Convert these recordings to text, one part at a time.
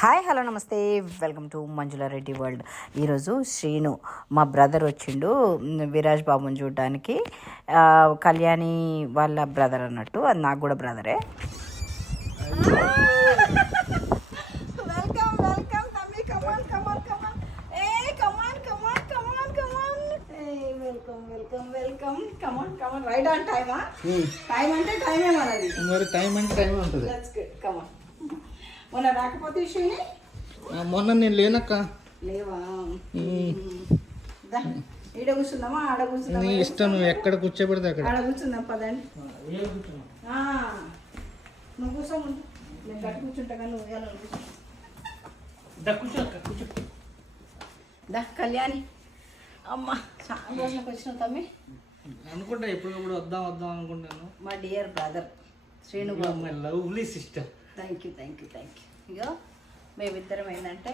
Hi hello నమస్తే, welcome to Manjula Reddy world. ఈరోజు శ్రీను మా బ్రదర్ వచ్చిండు విరాజ్ బాబుని చూడడానికి. కళ్యాణి వాళ్ళ బ్రదర్ అన్నట్టు, అది నాకు కూడా బ్రదరే. రైట్ ఆన్ టైమా? టైం అంటే టైమే మనది, మరి టైం అంటే టైమే ఉంటుంది. మొన్న రాకపోతే మొన్న నేను లేనక్క. లేవా? ఈడ కూర్చుందామా ఆడ కూర్చుందామా? నీ ఇష్టం, నువ్వు ఎక్కడ కూర్చోబెడితే అక్కడ. ఆడ కూర్చుందాం పదండి. నువ్వు కూర్చో, నేను గట్టి కూర్చుంటా కానీ నువ్వు కూర్చో. దా కళ్యాణి, అమ్మ చాలా రోజులకు వచ్చినావు తమ్మి. అనుకుంటా ఎప్పుడు వద్దాం అనుకుంటాను. మా dear brother Srinu Babu, my lovely sister. Thank you. ఇగో మేమిద్దరం ఏంటంటే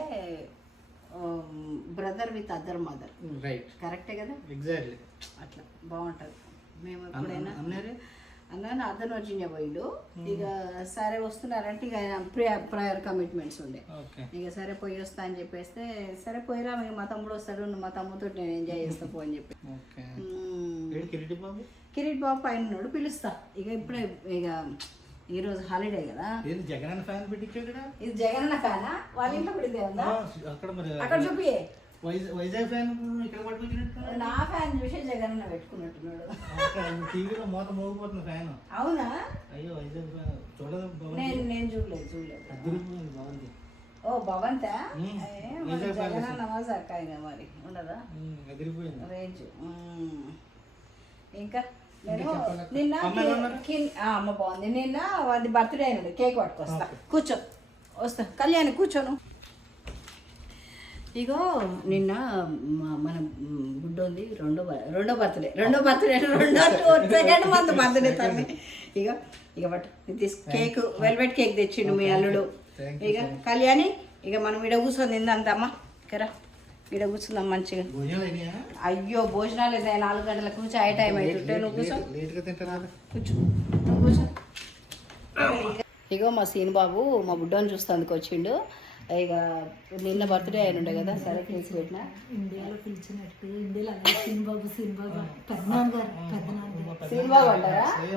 brother with other mother. Right, కరెక్టే కదా? ఎగ్జాక్ట్లీ. అట్లా బాగుంటుంది. మేము ఎప్పుడైనా అన్నాను అదర్ వర్జీనియా పోయిండు. ఇక సరే వస్తున్నారంటే ఇక ప్రయర్ కమిట్మెంట్స్ ఉండే. ఇక సరే పోయి వస్తా అని చెప్పేస్తే, సరే పోయిరా మా తమ్ముడు వస్తాడు, మా తమ్ముడితో నేను ఎంజాయ్ చేస్తా పో అని చెప్పి. కిరీట్ బాబు పైన ఉన్నాడు, పిలుస్తా. ఇక ఇప్పుడే ఇక ఈరోజు హాలిడే కదా. జగన్ ఫ్యాన్ పెట్టించాడు. ఇది జగన్ ఫ్యానా? వాళ్ళ ఇంట్లో పడింది అక్కడ చూపి. వైజాగ్ ఫ్యాన్ ఇక్కడ పట్టుకొచ్చినట్టు. నా ఫ్యాన్ చూసి జగన్ పెట్టుకున్నట్టున్నాడు. టీవీలో మోత మోగిపోతున్న ఫ్యాన్. అవునా? అయ్యో వైజాగ్ ఫ్యాన్ చూడదు. నేను చూడలేదు. బాగుంది. ఓ భవంతా? జగన్ నవాజ్ అక్క అయినా మరి ఉండదా? అదిరిపోయింది రేంజ్. ఇంకా నిన్న అమ్మ బాగుంది. నిన్న అది బర్త్డే అయినది, కేక్ పట్టుకొస్తా. కూర్చో, వస్తా. కళ్యాణి కూర్చోను. ఇగో నిన్న మన గుడ్డోంది రెండో బర్త్డే సెకండ్ మంత్ బర్త్డే తల్లి. ఇక పట్టు కేక్, వెల్వెట్ కేక్ తెచ్చిండు మీ అల్లుడు. ఇక కళ్యాణి, ఇక మనం ఈడ కూర్చొని తిందంతమ్మా. కరా ఈడ కూర్చుందాం మంచిగా. అయ్యో భోజనాలు 4 గంటలకు చాయ్ టైం అవుతుంటే నువ్వు కూర్చో. ఇగో మా సీన్ బాబు మా బుడ్డోని చూస్తానికి వచ్చిండు. ఇక నిన్న బర్త్డే అయిన ఉండే కదా, సరే పిలిచి పెట్టిన. ఇండియాలో పిలిచినట్టు ఇండియాలో సీన్ బాబు సీన్ బాబు అంటారా?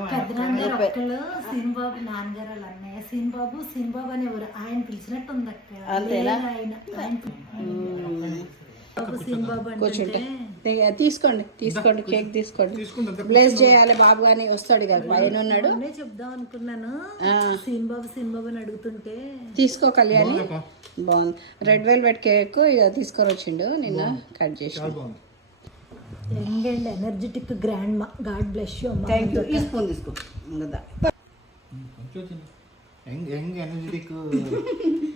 పెద్దనాన్నగారు ఒక్కళ్ళు సీన్ బాబు నాన్నగారు వాళ్ళ అన్నయ్య సీన్ బాబు అని ఎవరు ఆయన పిలిచినట్టు ఉంది అక్క. అంతేనా? సీన్ బాబు కూర్చుంటే తీసుకోండి కేక్ తీసుకోండి. బ్లెస్ చేయాలి బాబు అని వస్తాడు కదా, పైన ఉన్నాడు. చెప్దాం అనుకున్నాను. సీన్ బాబు అని అడుగుతుంటే తీసుకో కళ్యాణి. బాగుంది. రెడ్ వెల్వెట్ కేక్ ఇక తీసుకొని వచ్చిండు నిన్న, కట్ చేసి. యంగ్ అండ్ ఎనర్జెటిక్ గ్రాండ్ మా, గాడ్ బ్లెస్ యూ అమ్మా. Thank you. ఈ స్పూన్ తీసుకో. యంగ్ ఎనర్జెటిక్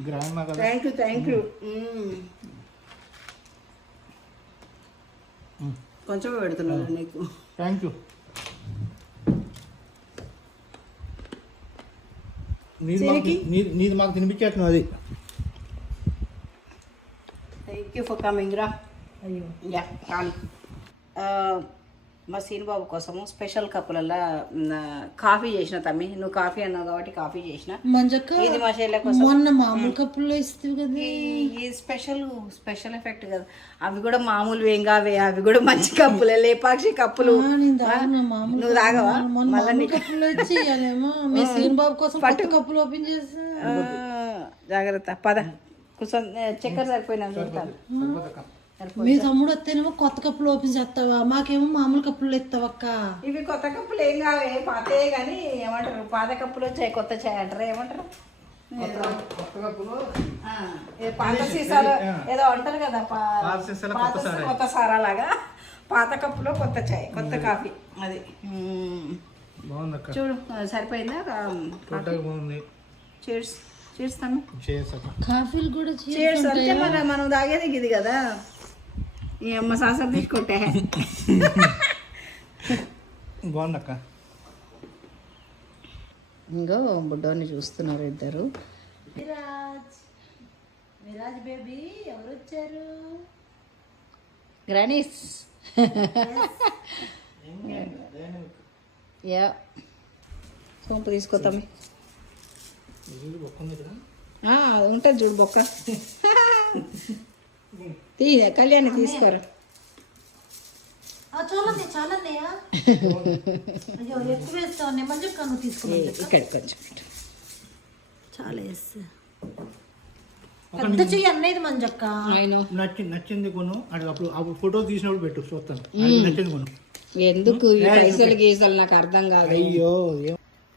గ్రాండ్ మా. Thank you. కొంచెం పెడుతున్నాను నీకు. Thank you. నీది మాకు తినిపించేస్తున్నావు. అది థ్యాంక్ యూ ఫర్ కమింగ్ రా. అయ్యో యా ఖాళీ. మా సీన్ బాబు కోసము స్పెషల్ కప్పులలో కాఫీ చేసిన తమ్మి. నువ్వు కాఫీ అన్నావు కాబట్టి కాఫీ చేసిన. ఇది మా చెల్లె కోసం. మొన్న మామూలు కప్పుల్లో ఇస్తావు కదా, ఈ స్పెషల్ ఎఫెక్ట్ కదా. అవి కూడా మామూలు ఏం కావే, అవి కూడా మంచి కప్పులే, లేపాక్షి కప్పులు. నువ్వు తాగవా? మళ్ళీ కప్పుల్లో ఇచ్చేయాలేమో. మీ సీన్ బాబు కోసం పట్టు కప్పులు ఓపెన్ చేస్తా. జాగ్రత్త పద. కూర్చొని చక్కెర సరిపోయినా చూస్తాను. మీ తమ్ముడు వస్తేనేమో కొత్త కప్పులు ఓపెన్ చేస్తావా, మాకేమో మామూలు కప్పులు ఇస్తావక్క. ఇవి కొత్త కప్పులు ఏం కావే, పాతే కానీ ఏమంటారు, పాత కప్పులు చాయ్ కొత్త చాయ్ అంటారు, ఏమంటారు పాత సీసాలు ఏదో అంటారు కదా, కొత్త సారా లాగా. పాత కప్పులో కొత్త చాయ్, కొత్త కాఫీ. అది చూడు సరిపోయిందా? చేర్స్ చేస్తాను. కాఫీలు కూడా చేర్స్ అంటే మనం తాగేది ఇది కదా. ఈ అమ్మ సాసర్ తీసుకుంటే బాగుందక్క. ఇంకో బుడ్డోని చూస్తున్నారు ఇద్దరు. విరాజ్ బేబీ ఎవరు వచ్చారు? గ్రానీస్. యా సోంపు తీసుకోతాం. ఉంటుంది చూడు బొక్క. కళ్యాణి తీసుకోరా. చాలండి చాలన్నయ్య. అయ్యో ఎక్కువ వేస్తావు మంజక్క, నువ్వు తీసుకున్నావు ఇక్కడ కొంచెం చాలా వేస్తా. పెద్ద చెయ్యి అన్నది మంజక్క. నచ్చింది కొను. అప్పుడు ఫోటో తీసినప్పుడు పెట్టు చూస్తాను. నచ్చింది కొను. ఎందుకు ఈ పైసలు గీసలు నాకు అర్థం కాదు. అయ్యో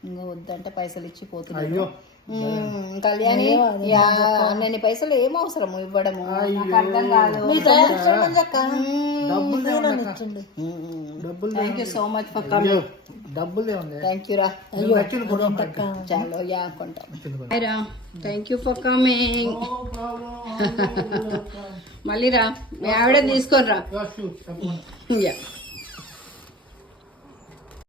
ఇంకా వద్దంటే పైసలు ఇచ్చి పోతున్నా. అయ్యో కళ్యాణి అన్ని పైసలు ఏం అవసరం ఇవ్వడము, నాకు అర్థం కాదు. Thank you so much for coming. డబ్బులు ఏముంది. థ్యాంక్ యూ రా. నచ్చింది కొను. చాలు యా కొంటాం. Thank you for coming. మళ్ళీ రా, మీ ఆవిడ తీసుకొని రా. తప్పకుండా. యా